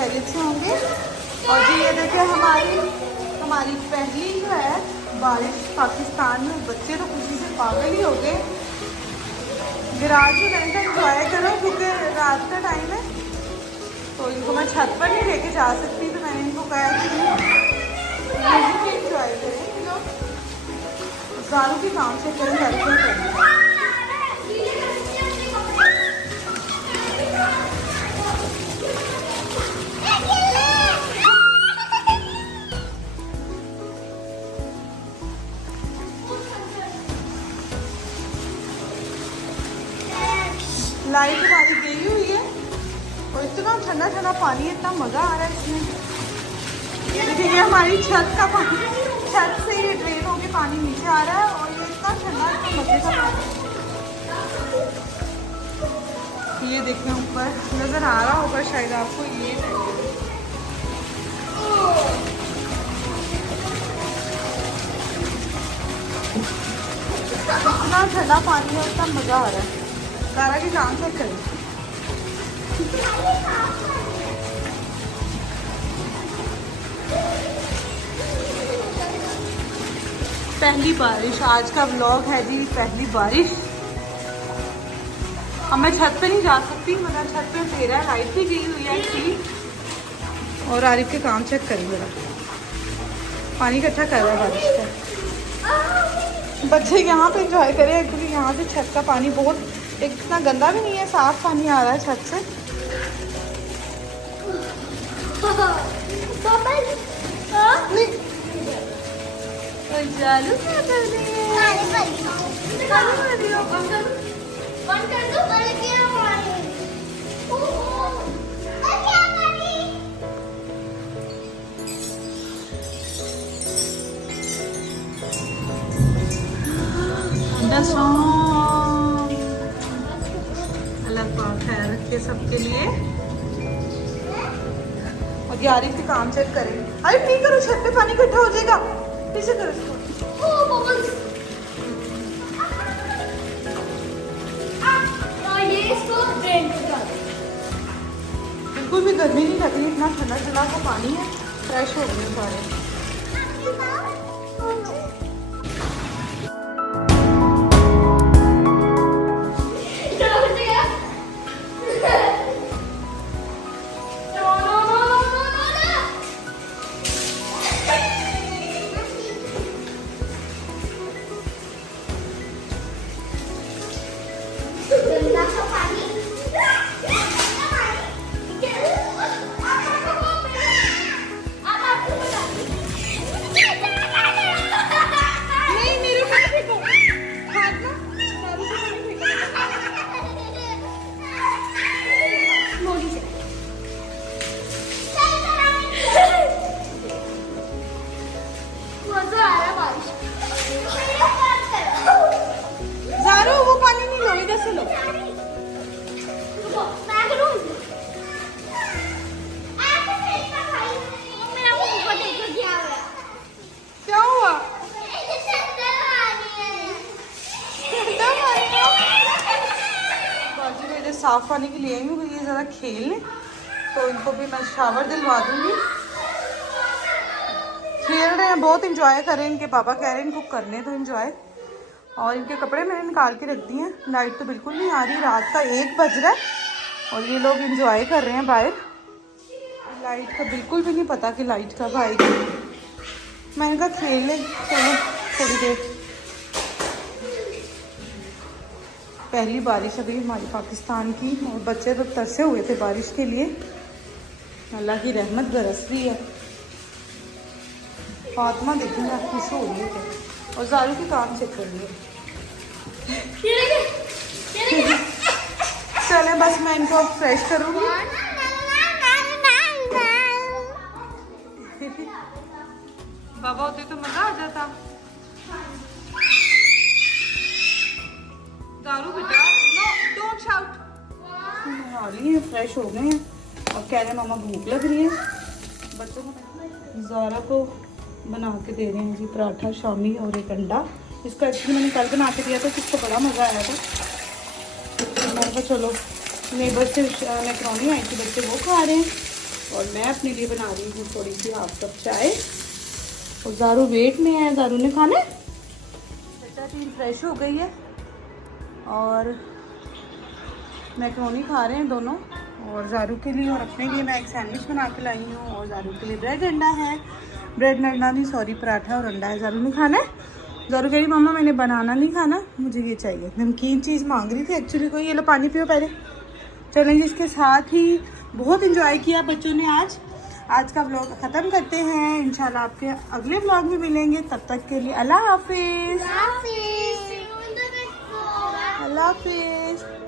खैरियत से होंगे। और जी ये देखिए हमारी पहली जो है बारिश पाकिस्तान में। बच्चे तो खुशी से पागल ही हो गए। गिराज में मैंने कहा इंजॉय करो क्योंकि रात का टाइम है, तो इनको मैं छत पर नहीं लेके जा सकती, तो मैंने इनको कहा कि म्यूजिक इंजॉय करें। ज़ारू के काम से करें लड़कियाँ करें। लाइट हमारी गई हुई है और इतना ठंडा ठंडा पानी है, इतना मज़ा आ रहा है इसमें। ये देखिए ये हमारी छत का पानी, छत से ये ड्रेन होके पानी नीचे आ रहा है और ये इतना ठंडा इतना मज़े का पानी। ये देखिए ऊपर नज़र आ रहा होगा शायद आपको, ये इतना ठंडा पानी है, इतना मज़ा आ रहा है। सारा की काम से करें। पहली बारिश, आज का व्लॉग है जी पहली बारिश। अब मैं छत पे नहीं जा सकती, मतलब छत पे अंधेरा है, लाइट भी गई हुई है एक्चुअली। और आरिफ के काम चेक करें जरा, पानी इकट्ठा कर रहा है बारिश का। बच्चे यहाँ पे इंजॉय करें क्योंकि यहाँ से छत का पानी बहुत एक इतना गंदा भी नहीं है, साफ पानी आ रहा है छत से। खैर रखे सबके लिए। और आरिफ के काम चेक करें। अरे नहीं करो, छत पे पानी इकट्ठा हो जाएगा, पीछे करो इसको। बिल्कुल भी गर्मी नहीं लग रही, इतना ठंडा ठंडा का पानी है, फ्रेश हो गए सारे। साफ पानी के लिए हुई है ज़रा खेलने, तो इनको भी मैं शावर दिलवा दूंगी। खेल रहे हैं, बहुत इंजॉय कर रहे हैं। इनके पापा कह रहे हैं इनको करने तो इंजॉय। और इनके कपड़े मैंने निकाल के रख दिए हैं। लाइट तो बिल्कुल नहीं आ रही, रात का 1 बज रहा है और ये लोग इंजॉय कर रहे हैं बाहर। लाइट का बिल्कुल भी नहीं पता कि लाइट कब आएगी। मैंने कहा खेल ले, चलो थोड़ी देर। पहली बारिश अभी हमारी पाकिस्तान की, और बच्चे तो तरसे हुए थे बारिश के लिए। अल्लाह की रहमत बरस रही है। फातिमा देखेंगे आप खुश हो रही है और ज़ारू की काम चेक कर लिए। चले बस मैं इनको फ्रेश करूँगी। बाबा होते तो मज़ा आ जाता। ज़ारू बेटा नो डोंट शाउट। आ रही है, फ्रेश हो गए हैं और कह रहे हैं मामा भूख लग रही है। बच्चों को ज़ारा को बना के दे रहे हैं जी पराठा शामी और एक अंडा। इसका एक्चुअली मैंने कल बना के दिया था, जिसको बड़ा मज़ा आया था। मैंने कहा चलो नेबर से मैक्रोनी आई थी, बच्चे वो खा रहे हैं और मैं अपने लिए बना रही हूँ थोड़ी सी हाफ कप चाय। और ज़ारू वेट में है, ज़ारू ने खाना है। बेटा टीम फ्रेश हो गई है और मैक्रोनी खा रहे हैं दोनों। और ज़ारू के लिए और अपने लिए मैं एक सैंडविच बना के लाई हूँ। और ज़ारू के लिए ब्रेड अंडा है, ब्रेड अंडा नहीं सॉरी पराठा और अंडा है। ज़ारू ने खाना है। ज़ारू कह रही मम्मा मैंने बनाना नहीं खाना, मुझे ये चाहिए। नमकीन चीज़ मांग रही थी एक्चुअली कोई। ये लो पानी पियो पहले। चलें, जिसके साथ ही बहुत इंजॉय किया बच्चों ने आज का व्लॉग ख़त्म करते हैं। इंशाल्लाह आपके अगले व्लॉग में मिलेंगे। तब तक के लिए अल्लाह हाफिज़। अल्लाह हाफिज़।